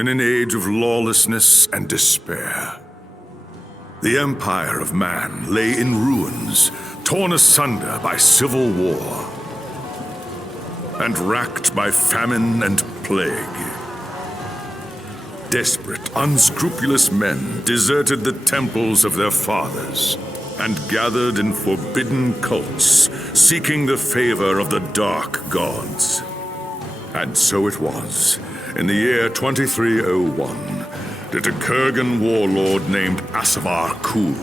In an age of lawlessness and despair, the empire of man lay in ruins, torn asunder by civil war, and racked by famine and plague. Desperate, unscrupulous men deserted the temples of their fathers and gathered in forbidden cults, seeking the favor of the dark gods. And so it was. In the year 2301, that a Kurgan warlord named Asavar Kul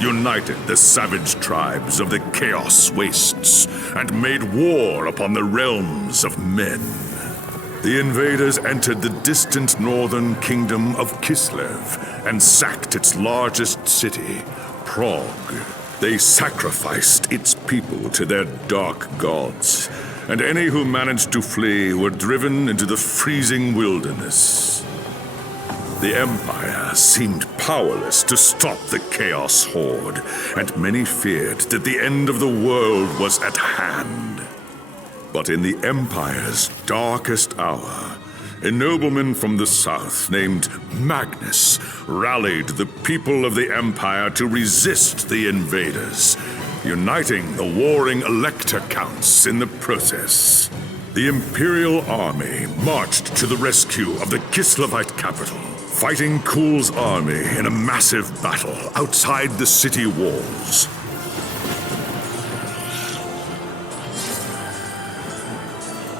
united the savage tribes of the Chaos Wastes and made war upon the realms of men. The invaders entered the distant northern kingdom of Kislev and sacked its largest city, Praag. They sacrificed its people to their dark gods, and any who managed to flee were driven into the freezing wilderness. The Empire seemed powerless to stop the Chaos Horde, and many feared that the end of the world was at hand. But in the Empire's darkest hour, a nobleman from the south named Magnus rallied the people of the Empire to resist the invaders, uniting the warring Elector Counts in the process. The Imperial Army marched to the rescue of the Kislevite capital, fighting Kul's army in a massive battle outside the city walls.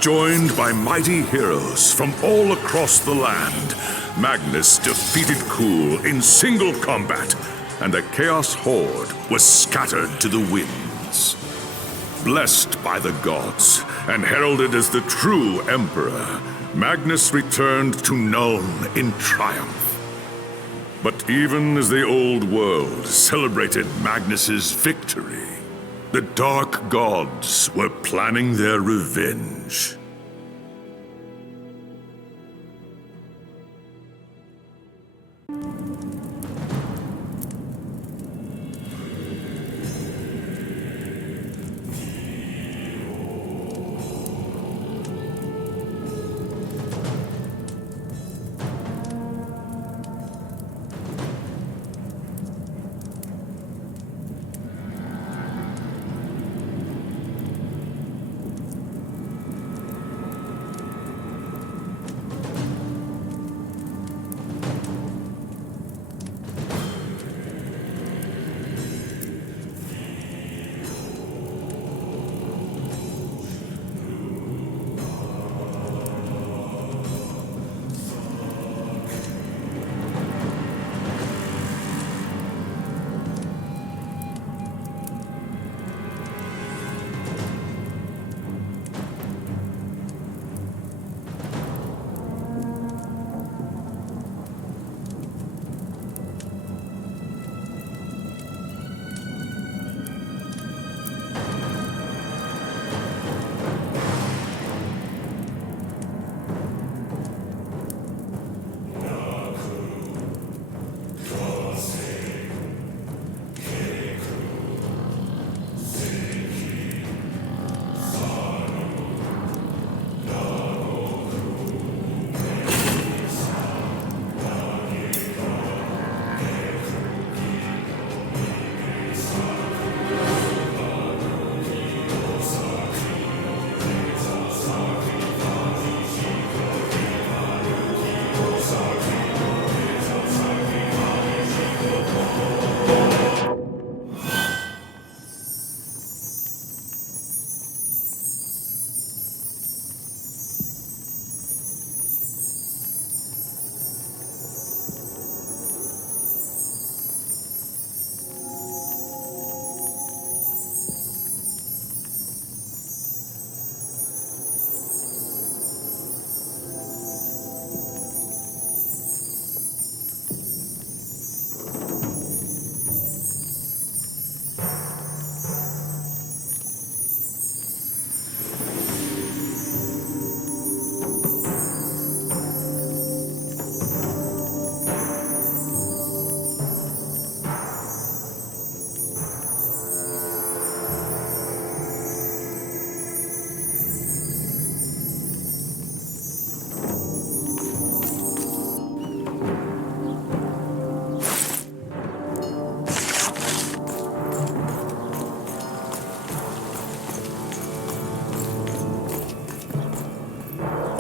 Joined by mighty heroes from all across the land, Magnus defeated Kul in single combat, and the Chaos Horde was scattered to the winds. Blessed by the gods and heralded as the true Emperor, Magnus returned to Nuln in triumph. But even as the old world celebrated Magnus's victory, the dark gods were planning their revenge.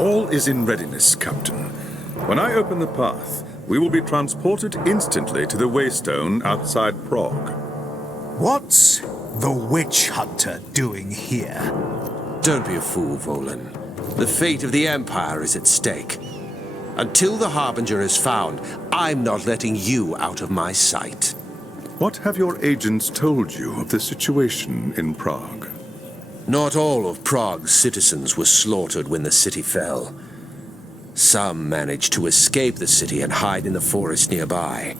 All is in readiness, Captain. When I open the path, we will be transported instantly to the Waystone outside Prague. What's the witch hunter doing here? Don't be a fool, Volan. The fate of the Empire is at stake. Until the Harbinger is found, I'm not letting you out of my sight. What have your agents told you of the situation in Prague? Not all of Prague's citizens were slaughtered when the city fell. Some managed to escape the city and hide in the forest nearby.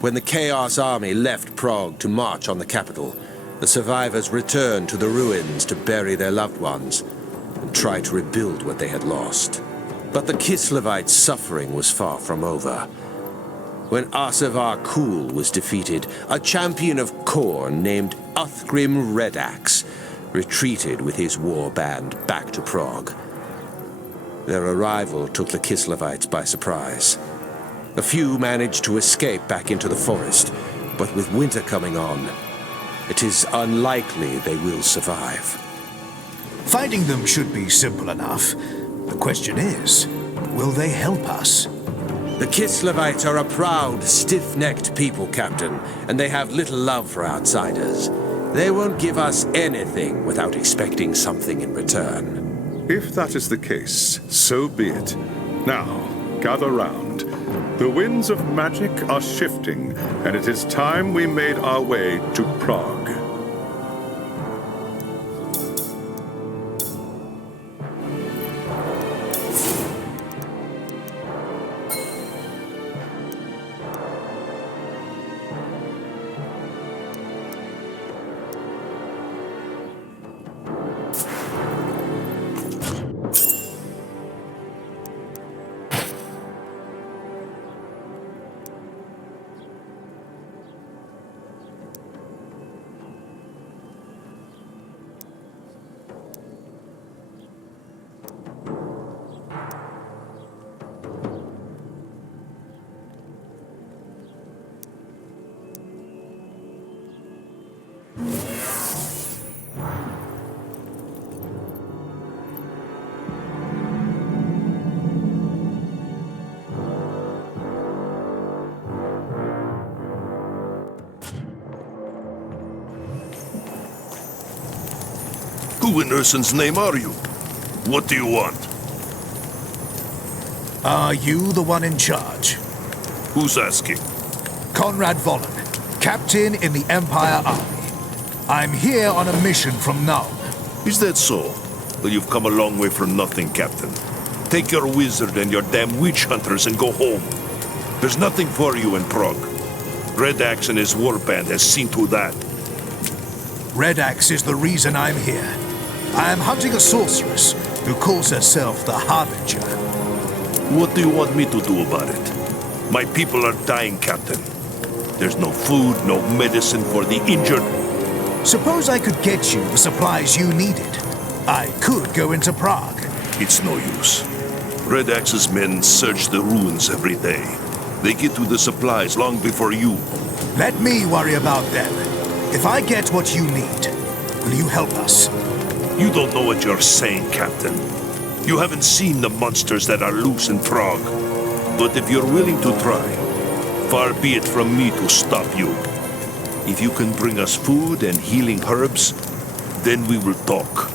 When the Chaos Army left Prague to march on the capital, the survivors returned to the ruins to bury their loved ones and try to rebuild what they had lost. But the Kislevites' suffering was far from over. When Asavar Kul was defeated, a champion of Khorne named Uthgrim Redax retreated with his war band back to Prague. Their arrival took the Kislevites by surprise. A few managed to escape back into the forest, but with winter coming on, it is unlikely they will survive. Finding them should be simple enough. The question is, will they help us? The Kislevites are a proud, stiff-necked people, Captain, and they have little love for outsiders. They won't give us anything without expecting something in return. If that is the case, so be it. Now, gather round. The winds of magic are shifting, and it is time we made our way to Prague. Who in Ursun's name are you? What do you want? Are you the one in charge? Who's asking? Conrad Vollen, captain in the Empire Army. I'm here on a mission from Nuln. Is that so? Well, you've come a long way for nothing, Captain. Take your wizard and your damn witch hunters and go home. There's nothing for you in Prague. Red Axe and his warband has seen to that. Red Axe is the reason I'm here. I am hunting a sorceress who calls herself the Harbinger. What do you want me to do about it? My people are dying, Captain. There's no food, no medicine for the injured. Suppose I could get you the supplies you needed. I could go into Prague. It's no use. Red Axe's men search the ruins every day. They get to the supplies long before you. Let me worry about them. If I get what you need, will you help us? You don't know what you're saying, Captain. You haven't seen the monsters that are loose in Prague. But if you're willing to try, far be it from me to stop you. If you can bring us food and healing herbs, then we will talk.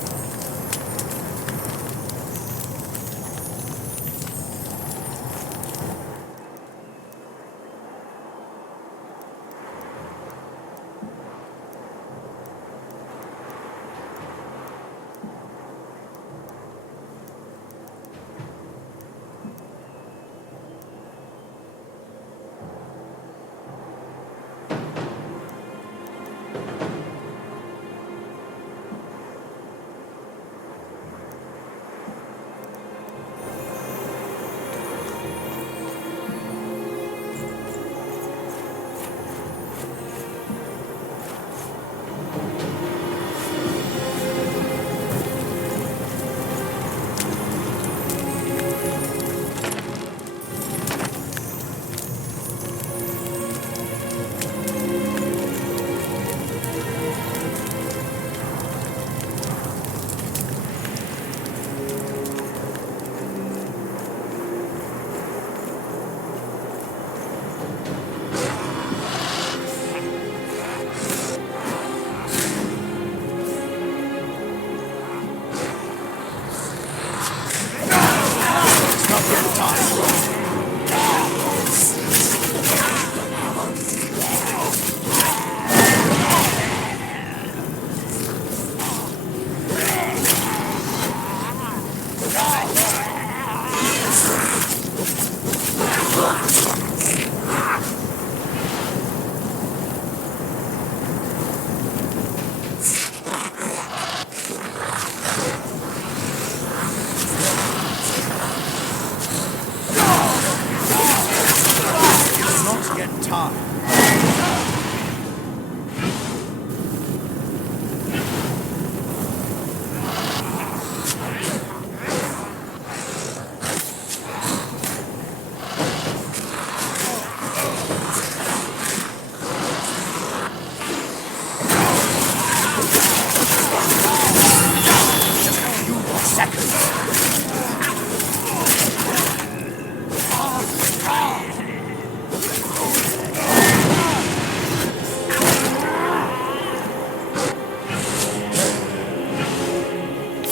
mine.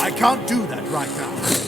I can't do that right now.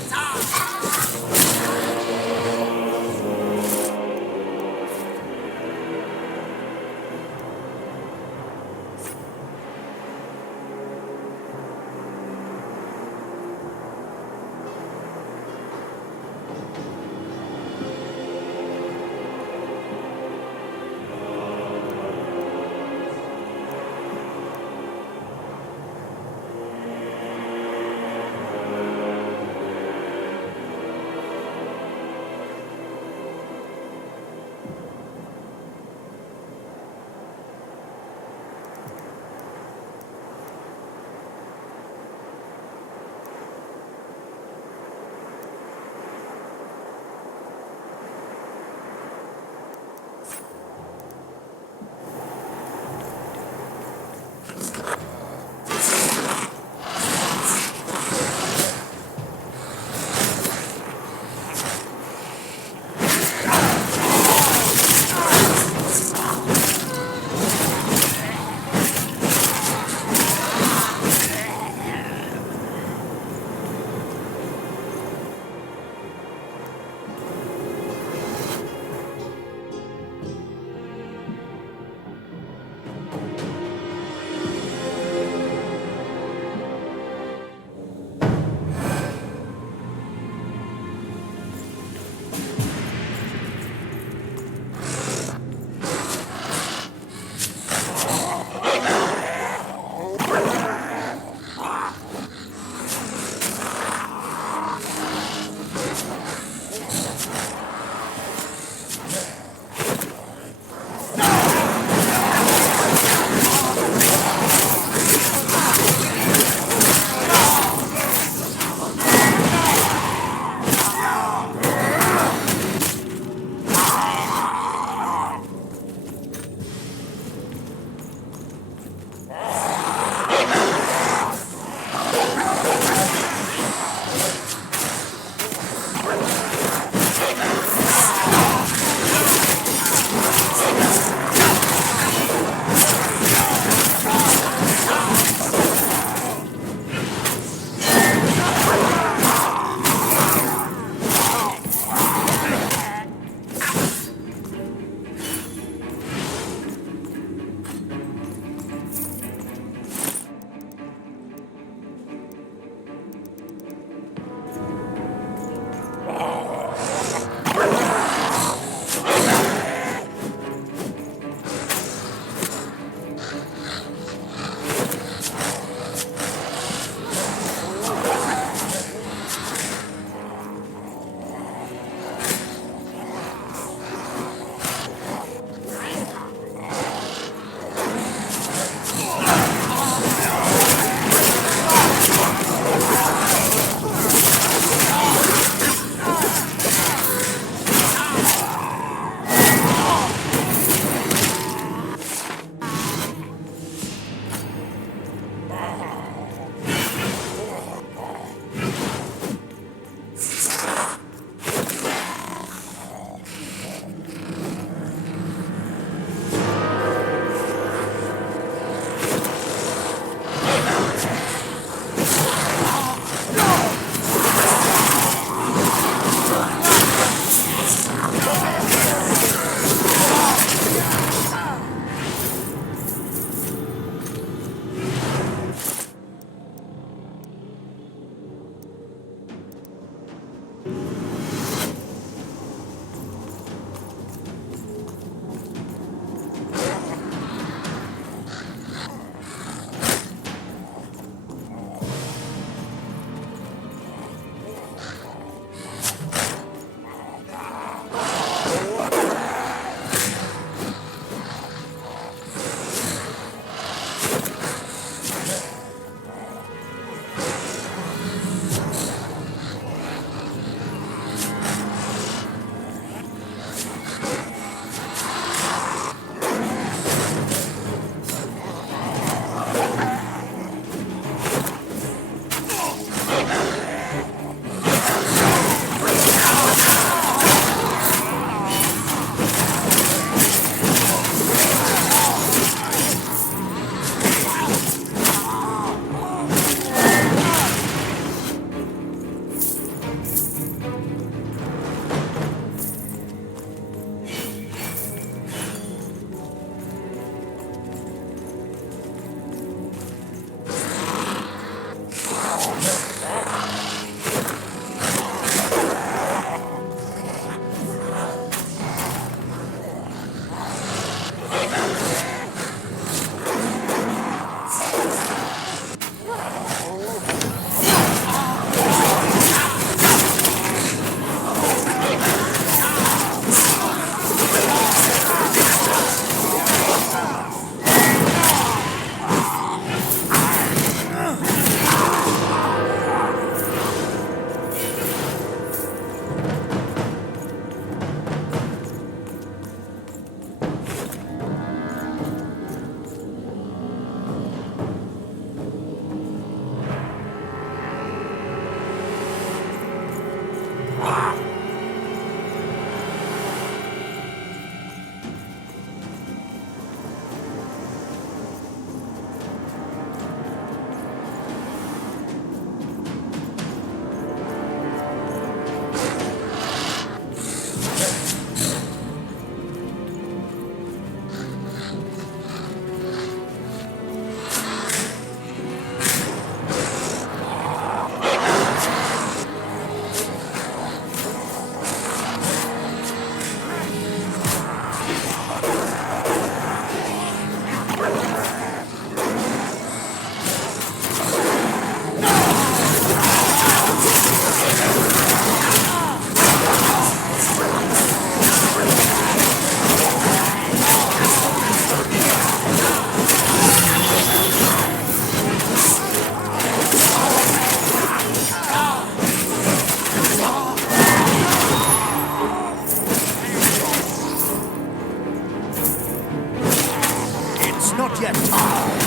yet tired.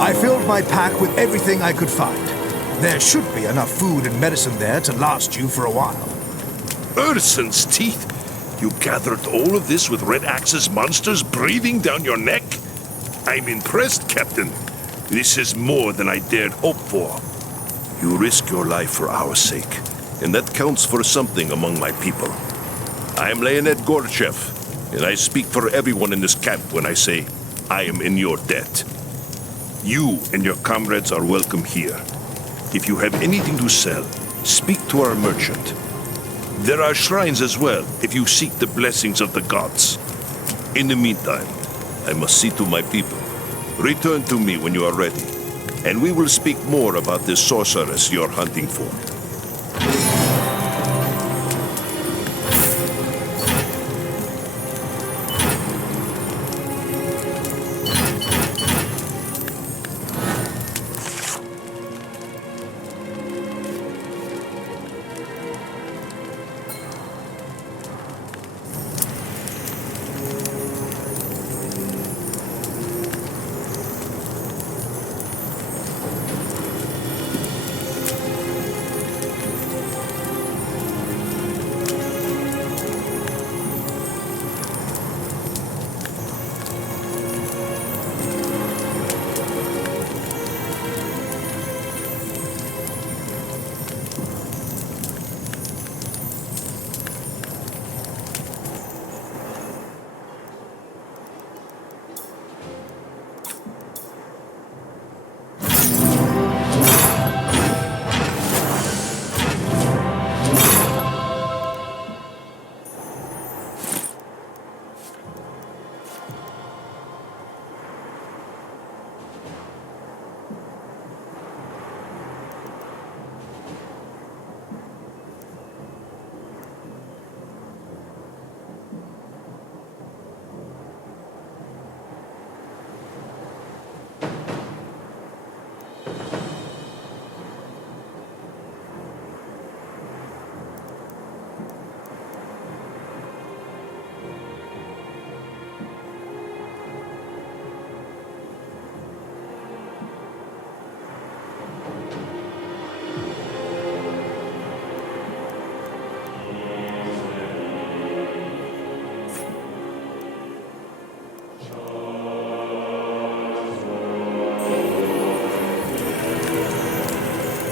I filled my pack with everything I could find. There should be enough food and medicine there to last you for a while. Urson's teeth? You gathered all of this with Red Axe's monsters breathing down your neck? I'm impressed, Captain. This is more than I dared hope for. You risk your life for our sake, and that counts for something among my people. I am Leonid Gorchev, and I speak for everyone in this camp when I say I am in your debt. You and your comrades are welcome here. If you have anything to sell, speak to our merchant. There are shrines as well, if you seek the blessings of the gods. In the meantime, I must see to my people. Return to me when you are ready, and we will speak more about this sorceress you're hunting for.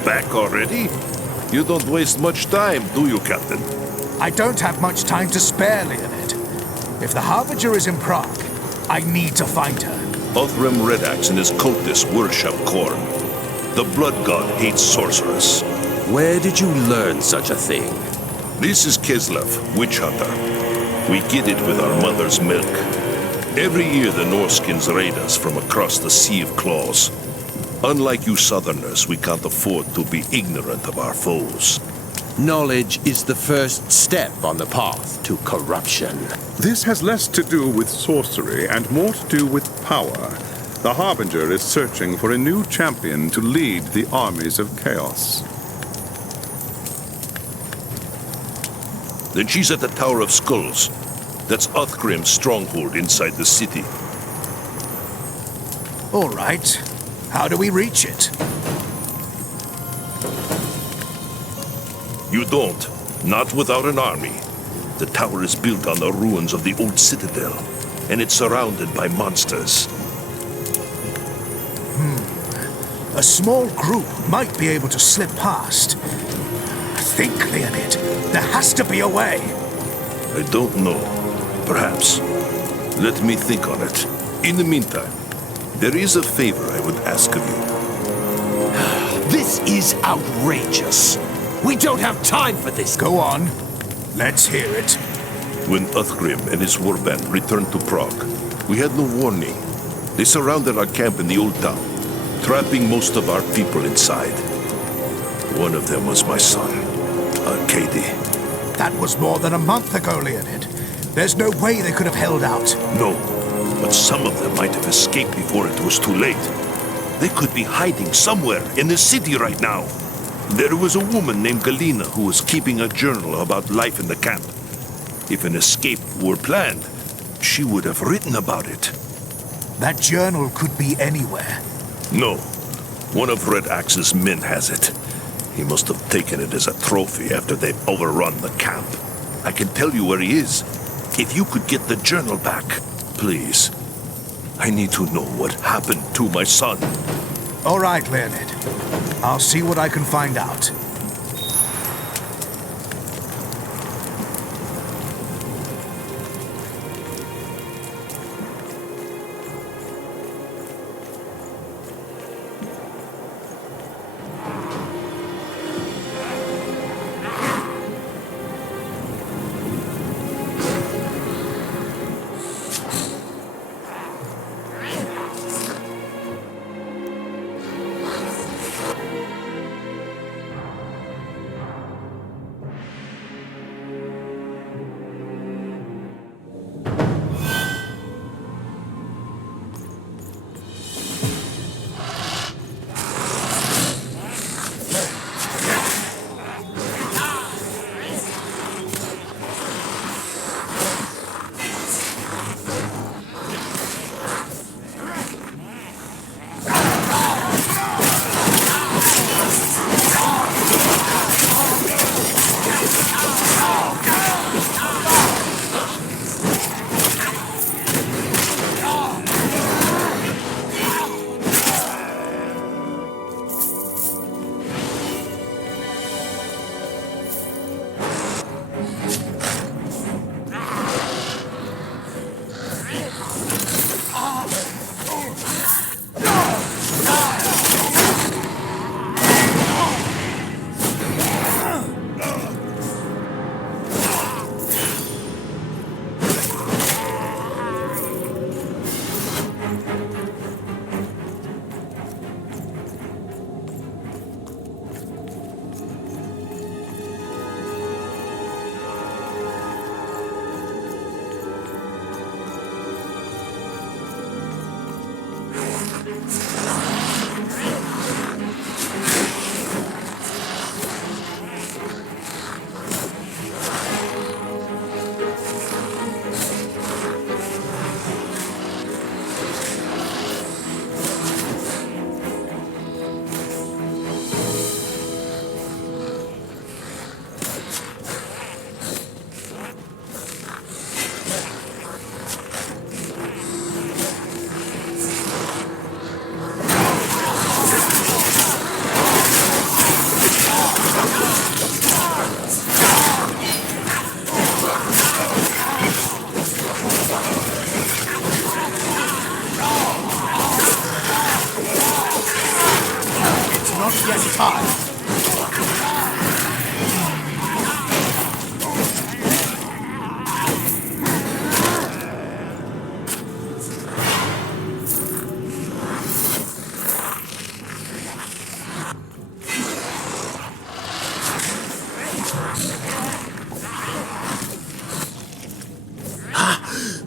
Back already? You don't waste much time, do you, Captain? I don't have much time to spare, Leonid. If the Harbinger is in Prague, I need to find her. Othram Redax and his cultists worship Khorne. The Blood God hates sorcerers. Where did you learn such a thing? This is Kislev, witch hunter. We get it with our mother's milk. Every year the Norskins raid us from across the Sea of Claws. Unlike you Southerners, we can't afford to be ignorant of our foes. Knowledge is the first step on the path to corruption. This has less to do with sorcery and more to do with power. The Harbinger is searching for a new champion to lead the armies of chaos. Then she's at the Tower of Skulls. That's Uthgrim's stronghold inside the city. All right. How do we reach it? You don't. Not without an army. The tower is built on the ruins of the old citadel, and it's surrounded by monsters. A small group might be able to slip past. Think, Leonid. There has to be a way. I don't know. Perhaps. Let me think on it. In the meantime, there is a favor I would ask of you. This is outrageous. We don't have time for this. Go on. Let's hear it. When Uthgrim and his warband returned to Prague, we had no warning. They surrounded our camp in the old town, trapping most of our people inside. One of them was my son, Arkady. That was more than a month ago, Leonid. There's no way they could have held out. No, but some of them might have escaped before it was too late. They could be hiding somewhere in the city right now. There was a woman named Galina who was keeping a journal about life in the camp. If an escape were planned, she would have written about it. That journal could be anywhere. No, one of Red Axe's men has it. He must have taken it as a trophy after they've overrun the camp. I can tell you where he is. If you could get the journal back, please. I need to know what happened to my son. All right, Leonid. I'll see what I can find out.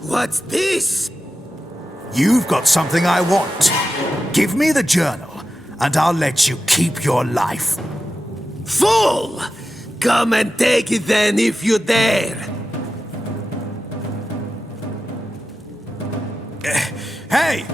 What's this? You've got something I want. Give me the journal, and I'll let you keep your life. Fool! Come and take it then, if you dare! Hey!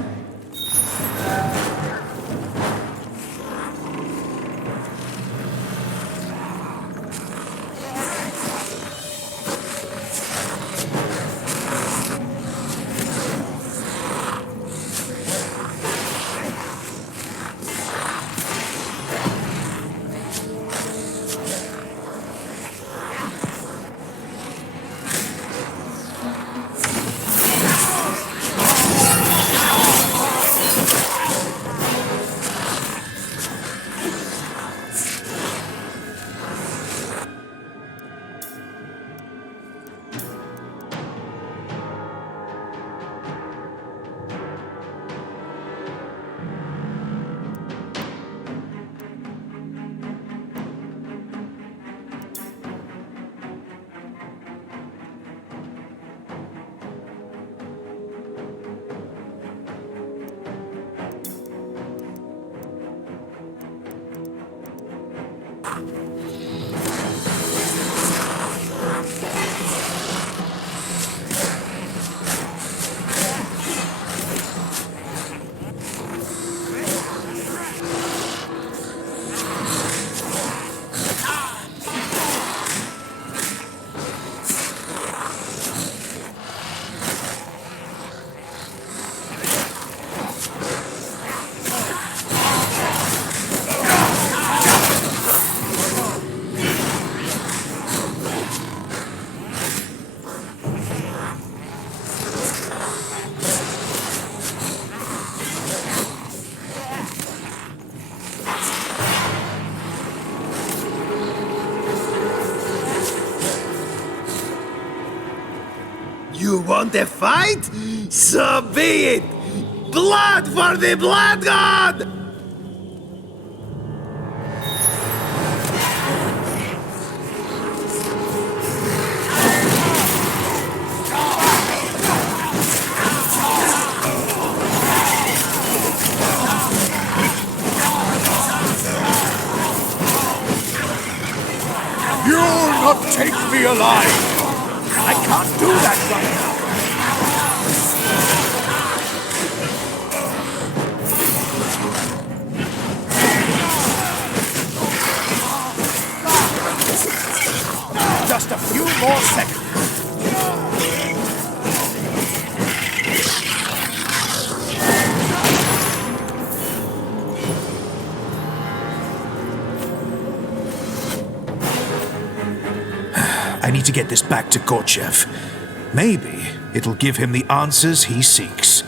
You want a fight? So be it! Blood for the Blood God! You'll not take me alive! I can't do that right now! Just a few more seconds. I need to get this back to Gorchev. Maybe it'll give him the answers he seeks.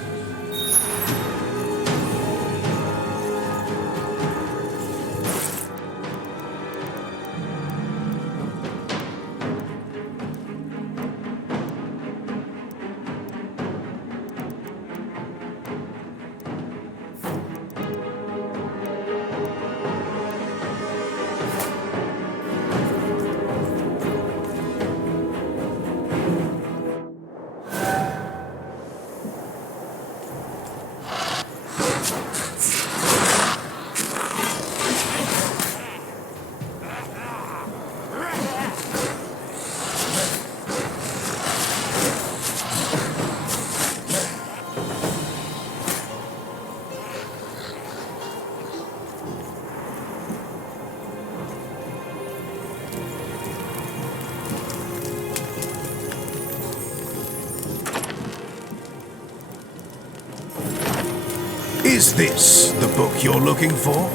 Is this the book you're looking for?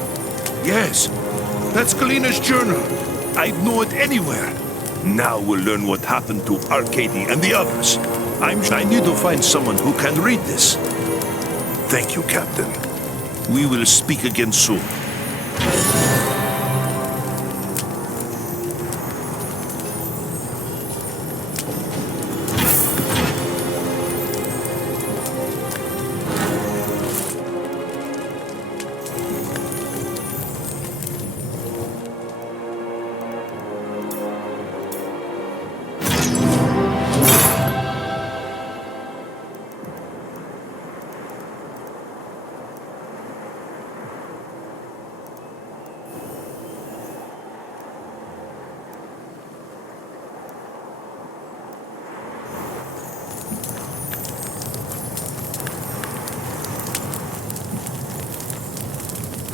Yes, that's Galina's journal. I'd know it anywhere. Now we'll learn what happened to Arcady and the others. I need to find someone who can read this. Thank you, Captain. We will speak again soon.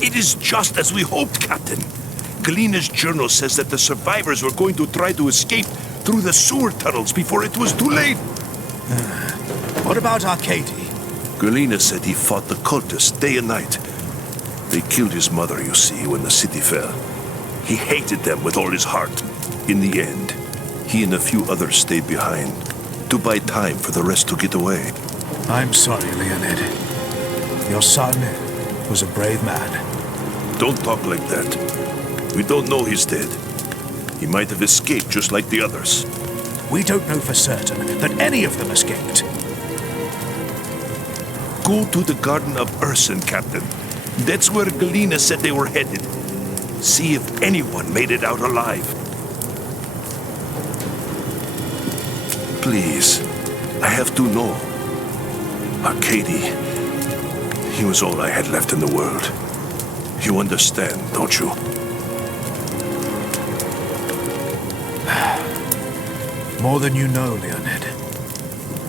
It is just as we hoped, Captain. Galena's journal says that the survivors were going to try to escape through the sewer tunnels before it was too late. What about Arcady? Galena said he fought the cultists day and night. They killed his mother, you see, when the city fell. He hated them with all his heart. In the end, he and a few others stayed behind to buy time for the rest to get away. I'm sorry, Leonid. Your son was a brave man. Don't talk like that. We don't know he's dead. He might have escaped just like the others. We don't know for certain that any of them escaped. Go to the Garden of Urson, Captain. That's where Galena said they were headed. See if anyone made it out alive. Please, I have to know. Arcady, he was all I had left in the world. You understand, don't you? More than you know, Leonid.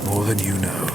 More than you know.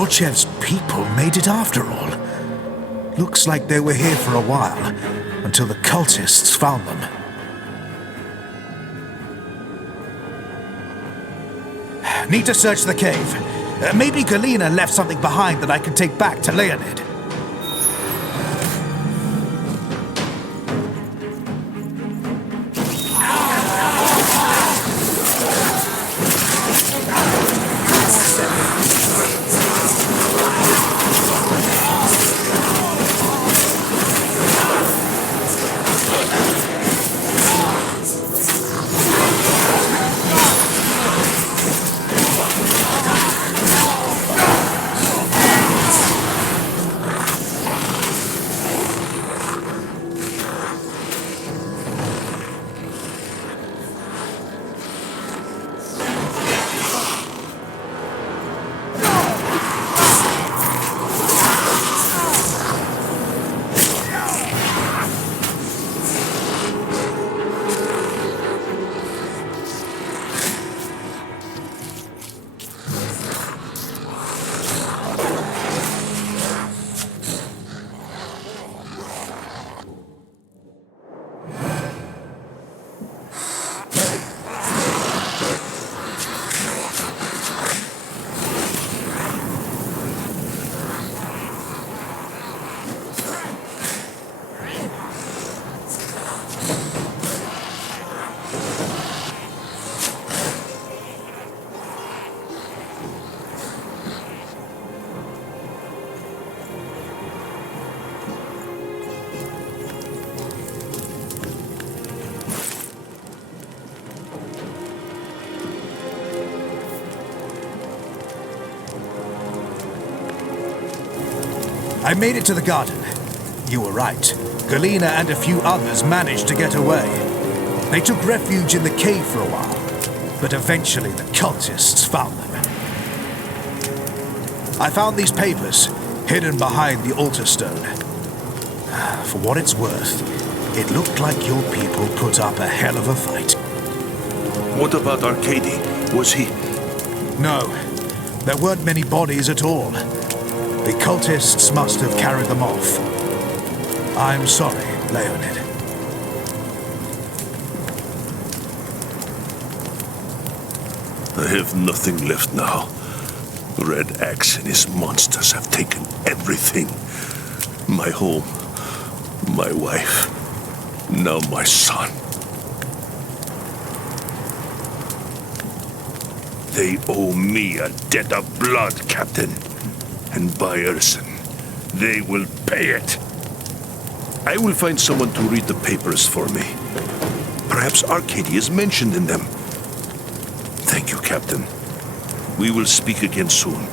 Gorchev's people made it after all. Looks like they were here for a while, until the cultists found them. Need to search the cave. Maybe Galena left something behind that I can take back to Leonid. I made it to the garden. You were right. Galena and a few others managed to get away. They took refuge in the cave for a while, but eventually the cultists found them. I found these papers, hidden behind the altar stone. For what it's worth, it looked like your people put up a hell of a fight. What about Arcady? Was he... No, there weren't many bodies at all. The cultists must have carried them off. I'm sorry, Leonid. I have nothing left now. Red Axe and his monsters have taken everything. My home, my wife, now my son. They owe me a debt of blood, Captain. And by Erson, they will pay it. I will find someone to read the papers for me. Perhaps Arcady is mentioned in them. Thank you, Captain. We will speak again soon.